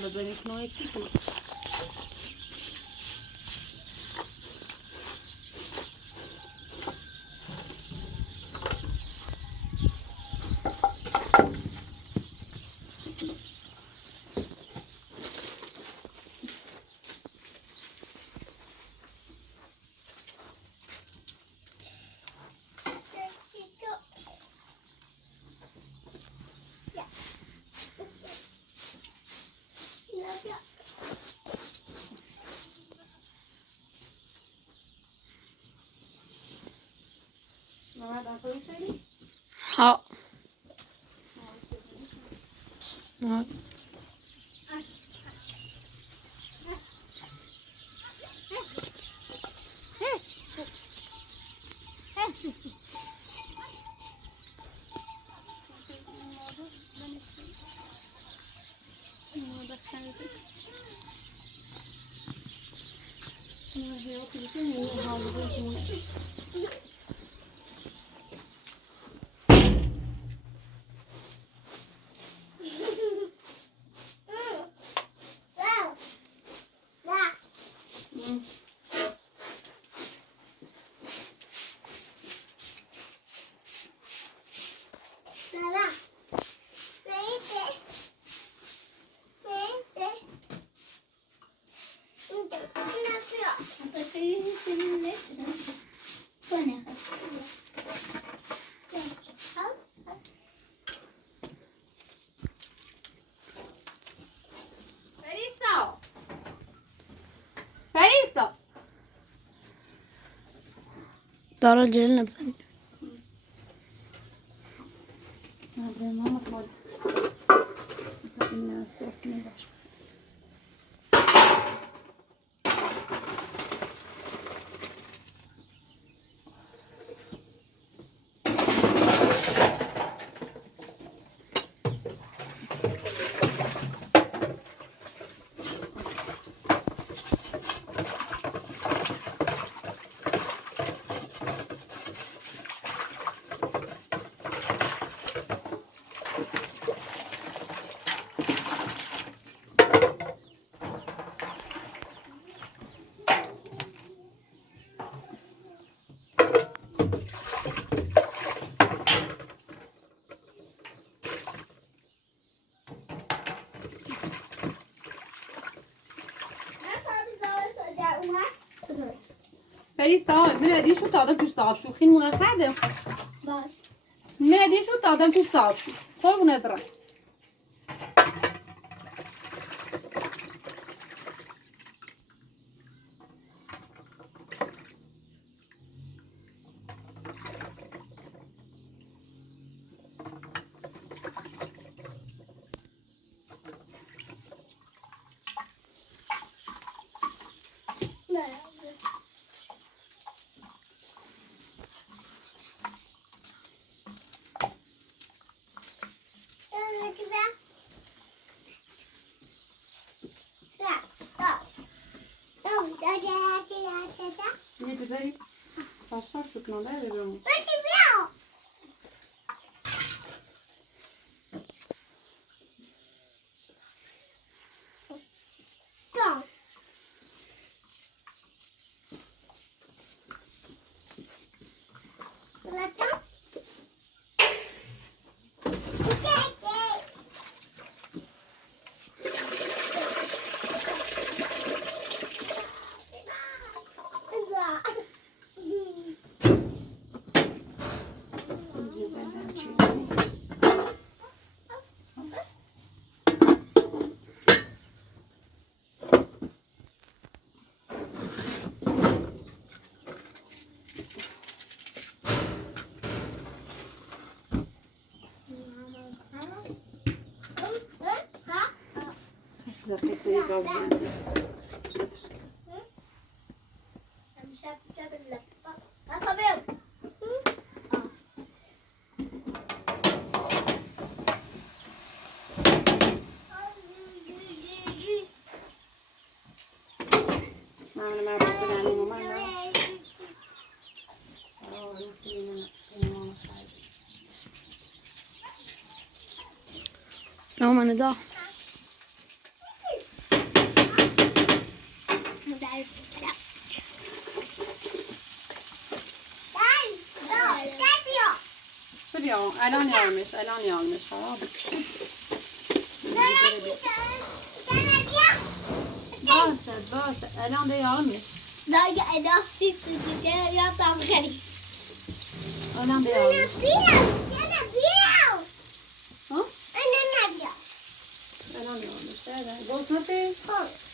حالا داریم نوع کی تو ها ها فریستا دارا جلل نبزنی به ماما فال این صوف نباشه فریستا میلادی شو تا آدم توست آب شوخین مونه خده باش میلادی شو تا آدم توست آب شو قربونه برم یه چیزایی پاسا شد ناله بگم در قصه گاز نه من دا بیا الان یارمش خراب باشه الان ده یارمش الان ده یارمش الان یارمش گوز نتی؟ باش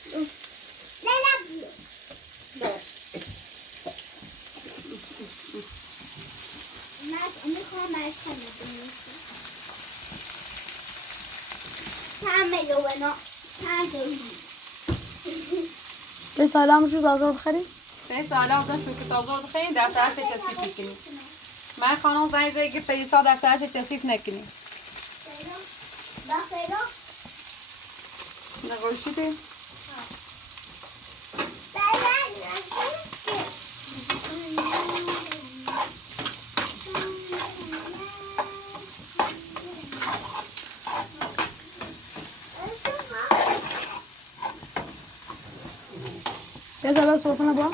به سلام شو تازه بخری؟ به سلام شو که تازه بخری دفترش چسبیت میکنی من خانم زنگ زده که پیسا دفترش چسبیت نکنی نگوشیده؟ بذار بس صرفنا با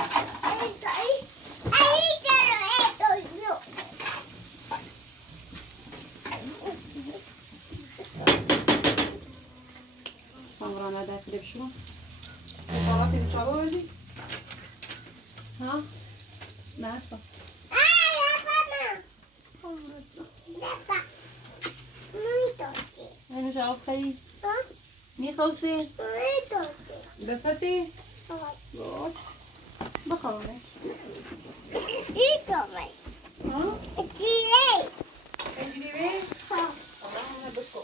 Sonra da bir şu. Sonra bir çaba öyle. Ha? Nasıl? Hani cevap خیلی میخواستی؟ دستی؟ باش بخواه ها؟ اجریبه؟ نه بکو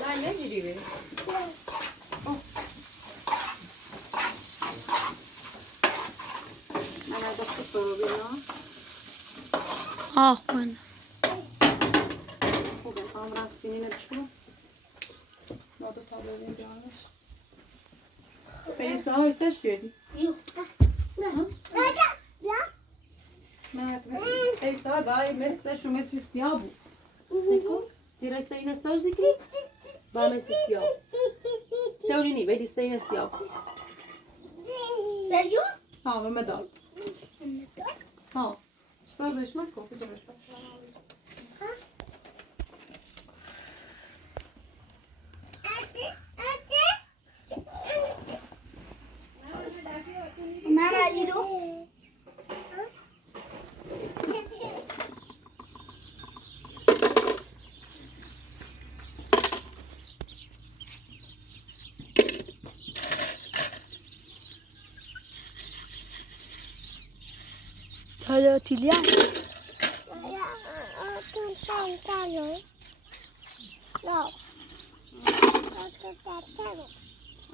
نه اجریبه من از دست تو بیارم من خوبه هم راستینی نبشو ما دو تا ببین بیارمش Feliz های چش کردی؟ نه Feliz های بای مثل شو مثل سیاه بود سیکو؟ دیرسته این استوزی که؟ با مثل سیاه توری نی ولی سته این سیاه سریو؟ ها به مداد ها استوزش نکن کجاش با هذا تيليا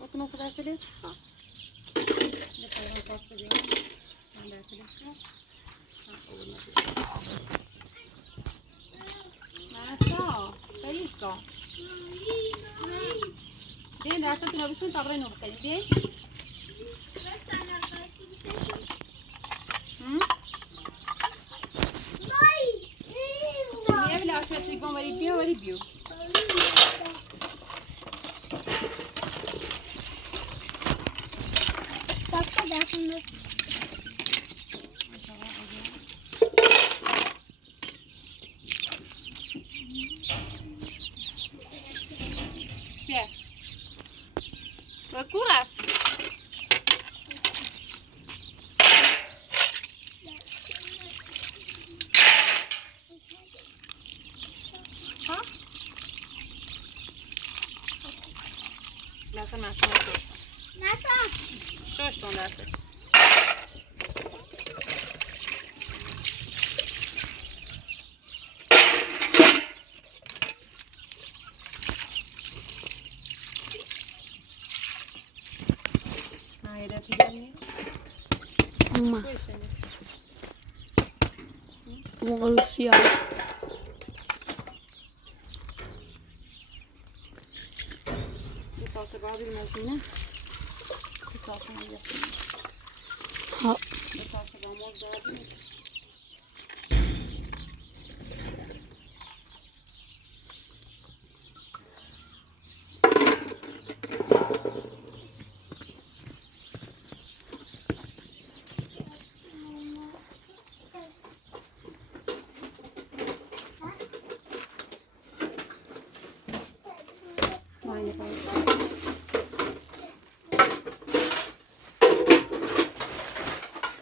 Oku nasıl derseli? Ha. Ne kadar tatlı diyor. Ben derseli. Ha, Masa, Feliska. Bien, dersetini öbüşün tabrayını bakayım. Bien. Niye bile aşağıya gom veri biyo. Bien. Bakura. Ha? Mesela şuş. Nasıl? Şuş ton derset. Hayır, yapayım. Ama. Bu siyah. Bir parça daha bilmezsin ne? Bir parça daha yapayım. Ha. Bir parça daha mor daha bilmezsin.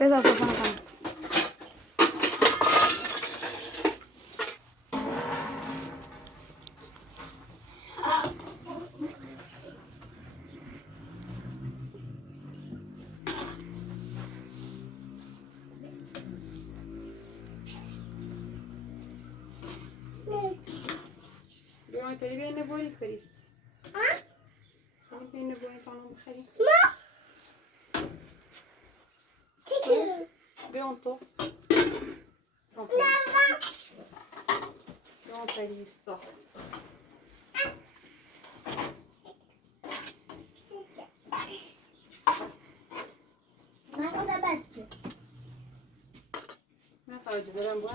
بذار صفحه کنم. بیاین تری بیاین نبوری کریس. خیلی بیاین نبوری تانم بخری. بیاین تو. بیاین تریس تو. من بسته. نه ساعت جدارم بود.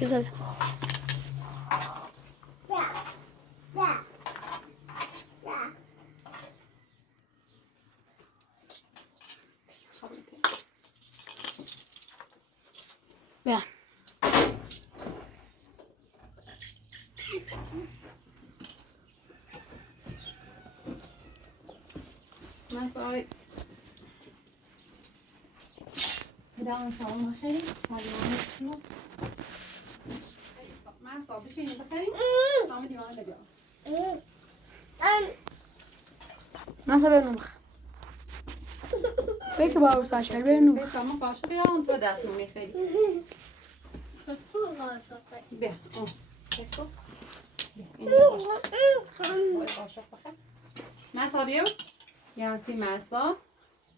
بذار بیا من ساعت بدم شما خیلی سلام. من صاحب بشینی بخریم سامی دیوانه بیارم مثلا بریم بگو با روساش کرد بریم به سامی قاشق بیارم تو دست نونی خیلی بیا بکو این باید قاشق بخیر مسا بیو یانسی مسا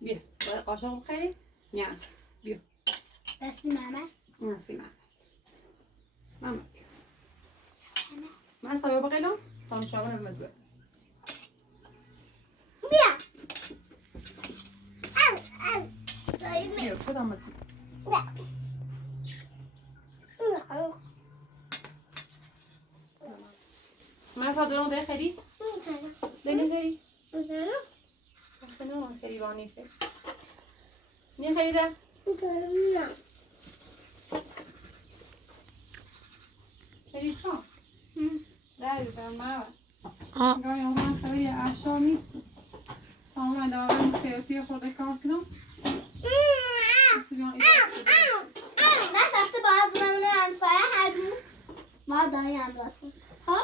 بیا باید قاشق بخیری یانس بیا دستی ماما یانسی ماما من سایه بقیلم تا شابه نمید بید بیا او دایی بیا کدام بزید بیا من فادران ده خیلی؟ ده خیلی؟ نه خیلی وانی خیلی نه خیلی ده؟ خیلی شما؟ ده ده ما گاهی من خیلی افشار نیست من دارم خیاطی خورده کار کنم من سخته باید بمونه همسایه هدو ما داریم راسون ها؟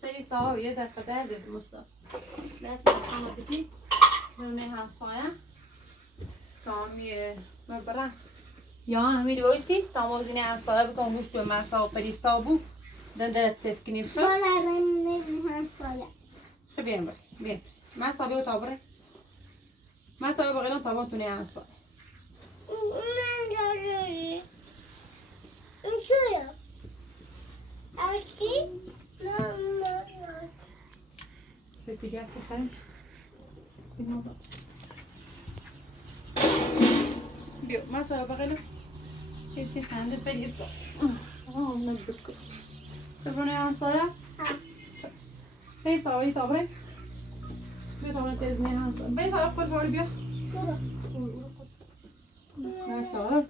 خیلی ساها یه دقیقه در بید مستاد دست بخوام بگی برونه همسایه کامی مبرن یا همیلی بایستی تا موزینه همسایه بکن گوشت و مستا و پریستا بود دن درت سفت کنیم خب؟ ما نریم همسایه خب بیم بره بیم من سابه و تابره من سابه بقیلم تابون تونه همسایه من داری این چویا اکی سیتیگر سی خرمش بیا من سابه بقیلم سی خنده پریستا نبکر برونه همسایه بی ساوی تابره بیا تابره تزنه همسایه بی ساوی قل باری بیا نه ساوی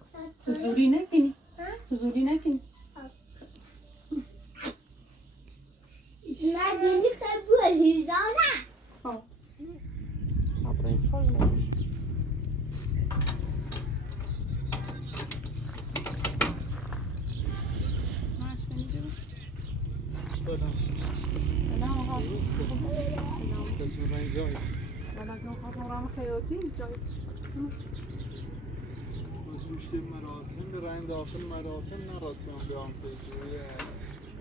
فضولی نکنی فضولی نکنی نه دینی خیلی بوزی دانه خب تابره خل نکنی سلام. سلام آقا. کسی رنگ جایی. سلام خواستم رام خیاطی جایی. گوشت مراسم به رنگ داخل مراسم نرسیم بیام پیجوی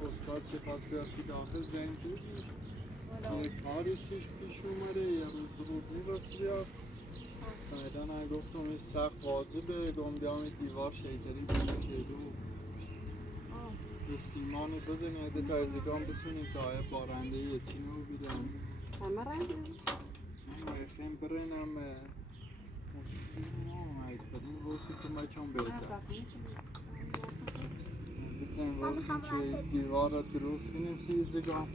استاد چه پس بیاستی داخل زنگ زودی. یه کاری پیش اومده یه روز دروب میرسی بیاد. بعدا من گفتم این سخت واجبه گم بیام دیوار شیطری بگیم شیدو. به سیمان بزنیم اگه تا ازگان بسونیم تا بارنده یه چینه رو بیدم همه رنگ من خیلی برنم بدین روسی که ما چون بیدم بدین روسی که دیوار رو درست کنیم سیزگان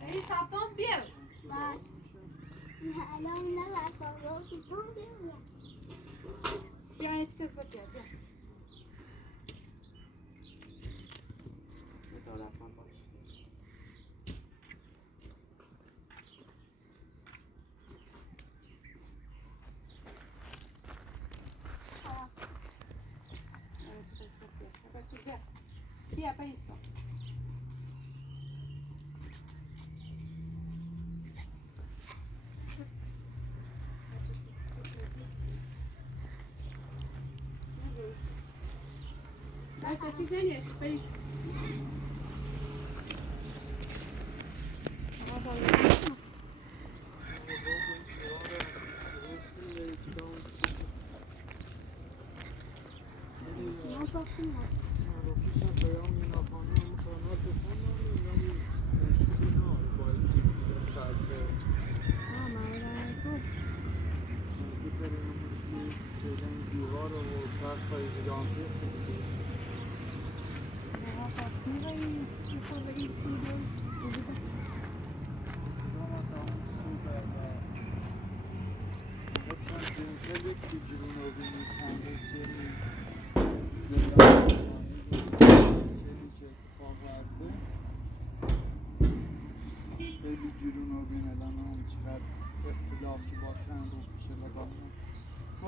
ای سبتان بیار باش الان نه لحظه رو تو بیا این چکه زد بیا بیا بایستا. بایستا سیزنیش بایست.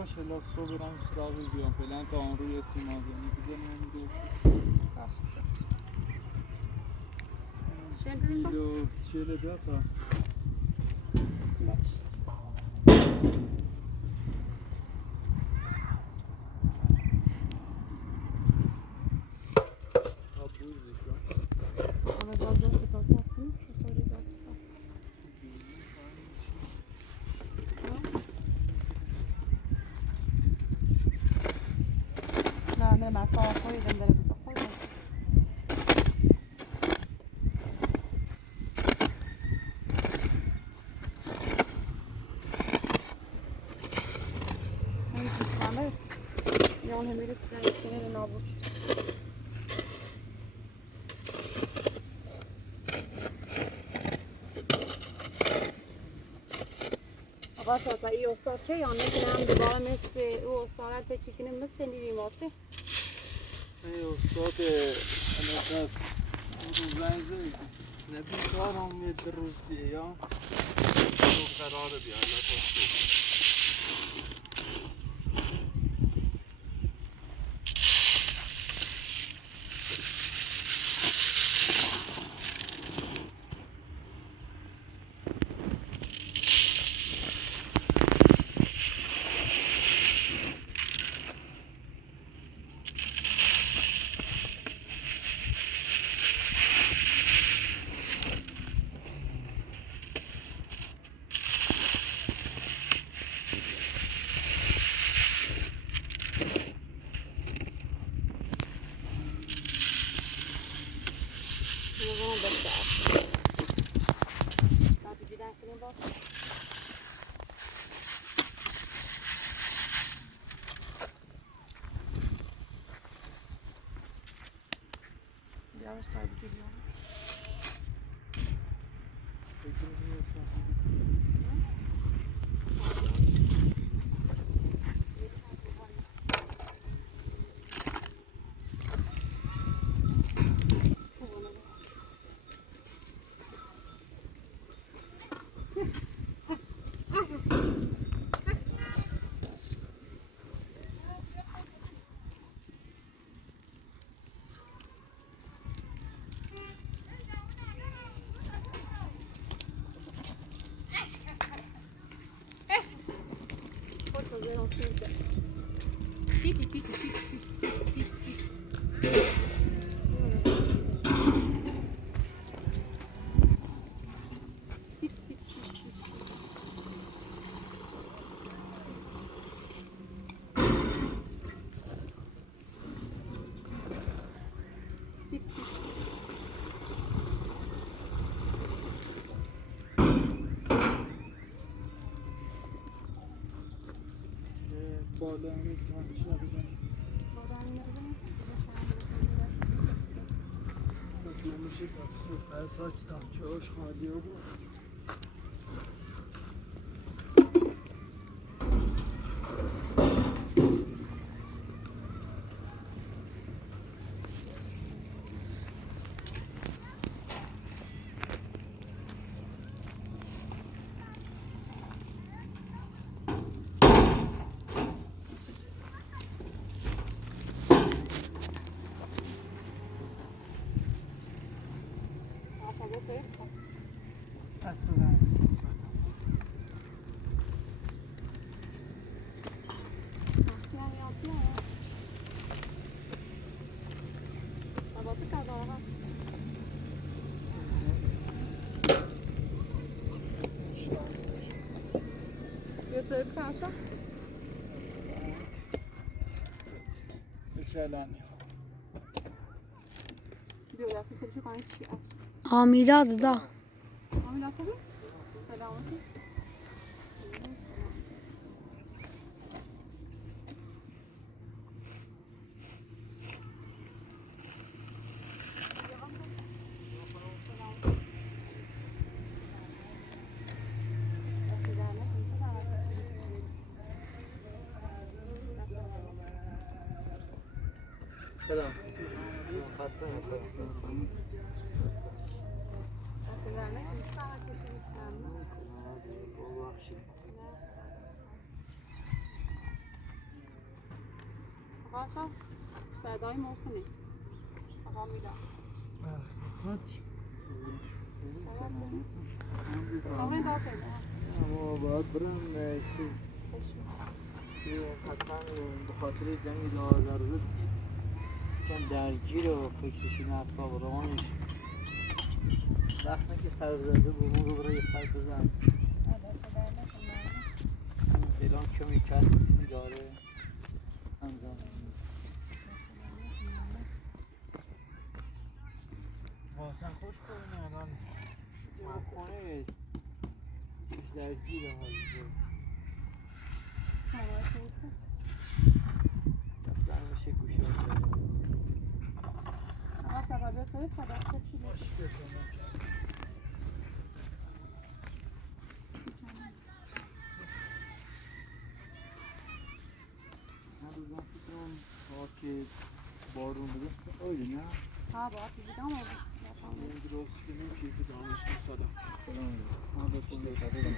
ماشاءالله صبح رنگ سراغ زیان فعلا تا آن روی سیمازنی بزنیم کیلو 42 تا نه مسافه خواهیدم داره بیزا خواهیدم همین چیزمه یا اون همیره که کنه رو نابود شد آقا تا ای استاد چه یا نکنم دوباره مثل او استاد به چی کنه مثل شنیدیم واسه ای استاد الهدف اون زنگ زنگ نبی کار هم یه روز دیگه یا قرار بیا الله تشکر Yavaş tabi geliyor. بالا همین تنشی بزنیم میشه تا ساک تنشی هاش خالی رو بود سوی بکن افشار چلانی بیا دستی خودشو کنید چی افشار میلاد دا میلاد خوبی؟ سلامتی سلام خسته نباشید. دست در نکنید سلام چشمی ممنون آقا افشار صدای محسنه آقا میلاد آقا این دافعه اما باید برم چی حسن به خاطر جنگ 12 روزه کم درگیر و فکرشین اعصاب و روانش وقتی که سر زده بود اون رو برای سر بزن فیلان کمی کسی چیزی داره انجام محسن خوش کنیم الان من خونه درگیر حاضر دفتر میشه گوشه آقا چقدر توی خدا خوب شده من روزم فکرم که بارون بده اولی نه؟ ها با دیگه هم این درست کنیم چیزی دانش کساده من با چیزی خستم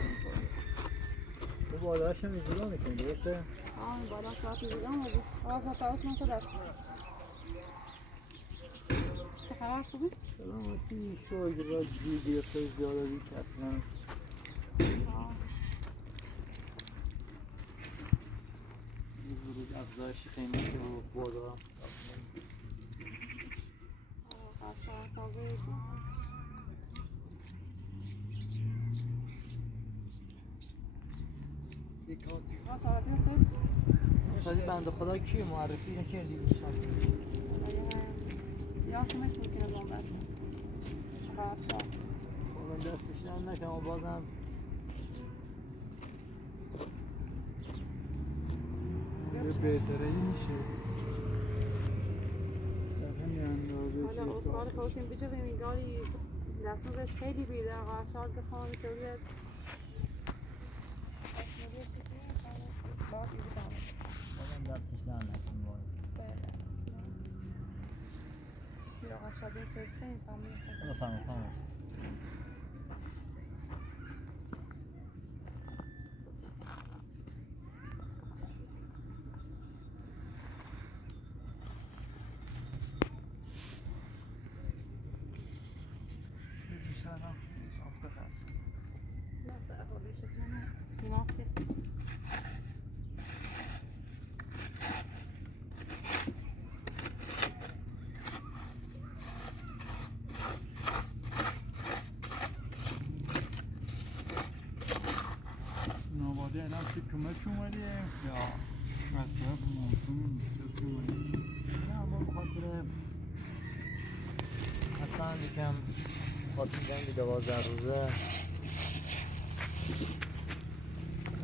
تو بالهاش هم ایزولا میکنی درسته؟ ها این بالا ساعت دیگه هم بود آقا تاوت من شده است چه خبر خوبی؟ سلامتی شو اجرا جیدی خیلی زیاده دید که اصلا این ورود افزایش قیمتی و بازارم افشار تازه ایشون آقا ساعت بیا توی شادی بنده خدا کیه معرفی نکردی بشناسی یا کمش ممکنه با اون برسه آقا افشار خودم دستش نم نکنم و بازم یه بهتره این میشه همین اندازه حالا چیز استاد خواستیم بجویم این گاری دستموزش خیلی بیده آقا افشار بخوام طوریت خودم دستش نم نکنم یا آقا افشار بین سوی خیلی فهمی بفرمایید نه تا احاله شکنه مناسب نوباده الان سی کمک اومدیم یا مصرف موسوم دست اومدیم نه ما بخاطر اصلا یکم خاطر جنگ 12 روزه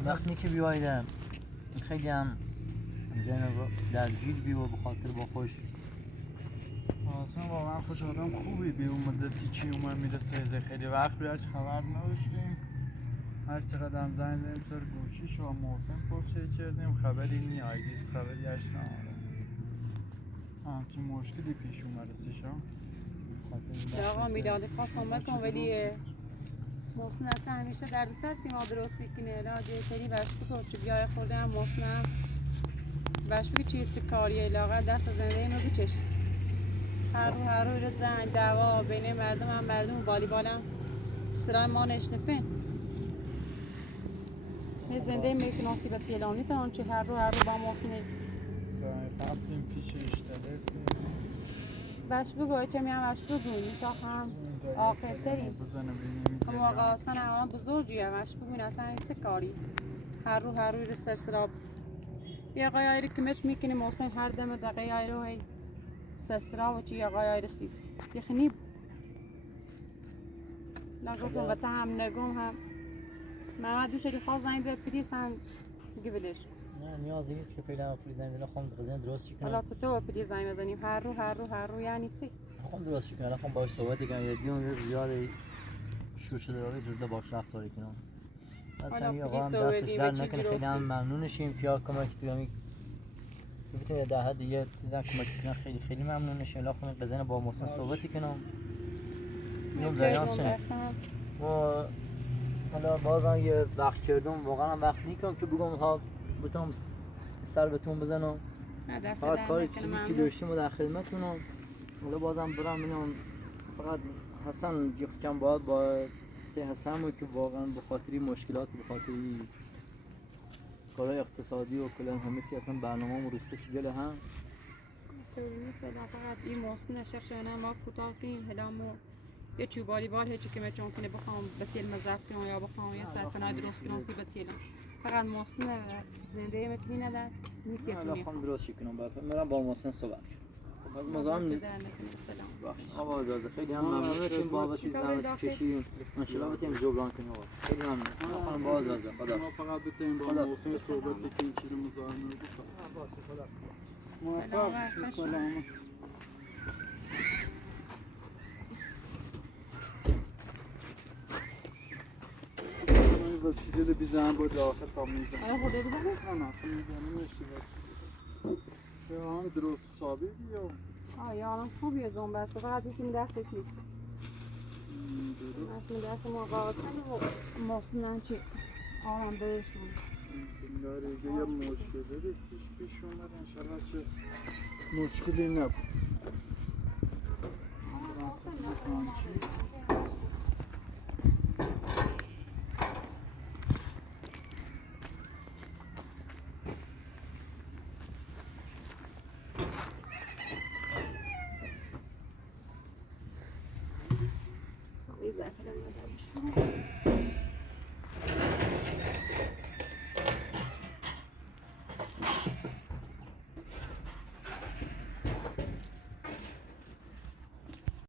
وقتی که بیایدم خیلی هم ذهن درگیر بی و بخاطر با خوش اصلا واقعا خوش آدم خوبی بی اون مدتی چی اومد میرسه خیلی وقت بیاش خبر نداشتیم هر چقدر هم زنگ زدیم سر گوشیش و محسن پرسه کردیم خبری نی آیدیس خبری اش نماره همچین مشکلی پیش اومده سیشا آقا میلاد خواستم بکن ولی محسن اصلا همیشه درد سر سیما درست میکنه علاج سری بهش بگو چه بیای خورده هم محسنم بهش بگو چی کاریه لاغر دست زنده ما بچش هر رو رو زنگ دعوا بین مردم هم مردم والیبالم سرای ما نشنفه می زنده میکناسی به تیلانی تا آنچه هر رو با محسنه رفتیم پیش اشترسیم بهش بگو چه میام بهش بگو میشاخ هم آخر ترین بزنه بینیم اما آقا اصلا الان بزرگیه بهش بگو اصلا چه کاری هر رو سرسراب یا غیاری کمش میکنیم محسن هر دم دقیقه رو هی سرسراب و چی یا غیاری سیز یخنی لگوتون و هم نگم هم محمد دوشه دی خواست زنگ به پریس هم گبلش نه نیازی نیست که فعلا پلیس زنگ بزنم خودم بزنم درست حالا کنم. تو پریس زنگ بزنیم هر رو یعنی چی خودم درست کنم. خودم باهاش صحبت کنم یا دیون زیاد شور شده روی جدا باش رفتاری کنم. مثلا یه آقا هم دستش در نکنه خیلی هم ممنونشیم که کمک تو همین میتونه در حد یه چیزا کمک کنه خیلی ممنونشیم. الان خودم بزنم با محسن صحبتی کنم. میگم زیان چنه و حالا بازم یه وقت کردم واقعا وقت نیکم که بگم ها بتونم سر بهتون بزنم فقط کار چیزی که داشتیم و در خدمتتونم. حالا بازم برم ببینم فقط حسن یکم باید با حسن که واقعا به خاطری مشکلات به خاطری کارهای اقتصادی و کلا همه چی اصلا برنامه‌مون ریخته شده هم طوری نیست فقط این محسن شخصانه ما کوتاه کنیم هلامو یه چوبالی بار هیچی که من چون کنه بخوام بتیل مزرف کنم یا بخوام یه سرپناه درست کنم سی بتیلم فقط محسن زنده مکنی ندن نیتی الان کنیم خودم درست کنم بعد میرم با محسن صحبت کنم. از مزاحم آقا اجازه خیلی هم ممنونتون بابت زحمت کشیدین. ان شاء الله بتونیم جبران کنیم آقا. خیلی ممنون. خانم با اجازه خدا. ما فقط بتونیم با محسن صحبت کنیم چیزی مزاحم نباشید. خدا. موفق سلامت. وسیله بیزن با داخل تا میزن. آیا خوده بزنه؟ نه میزنم اشتباه. هم درست حسابی بیا. آیا الان خوبیه زنبه است فقط هیچی دستش نیست. اصلا دست ما قاعد کنه و محسن چی آرام بهشون. دیگه یه مشکلی رسیش پیش اومد انشالله چه مشکلی نبود. ضعف نداشت.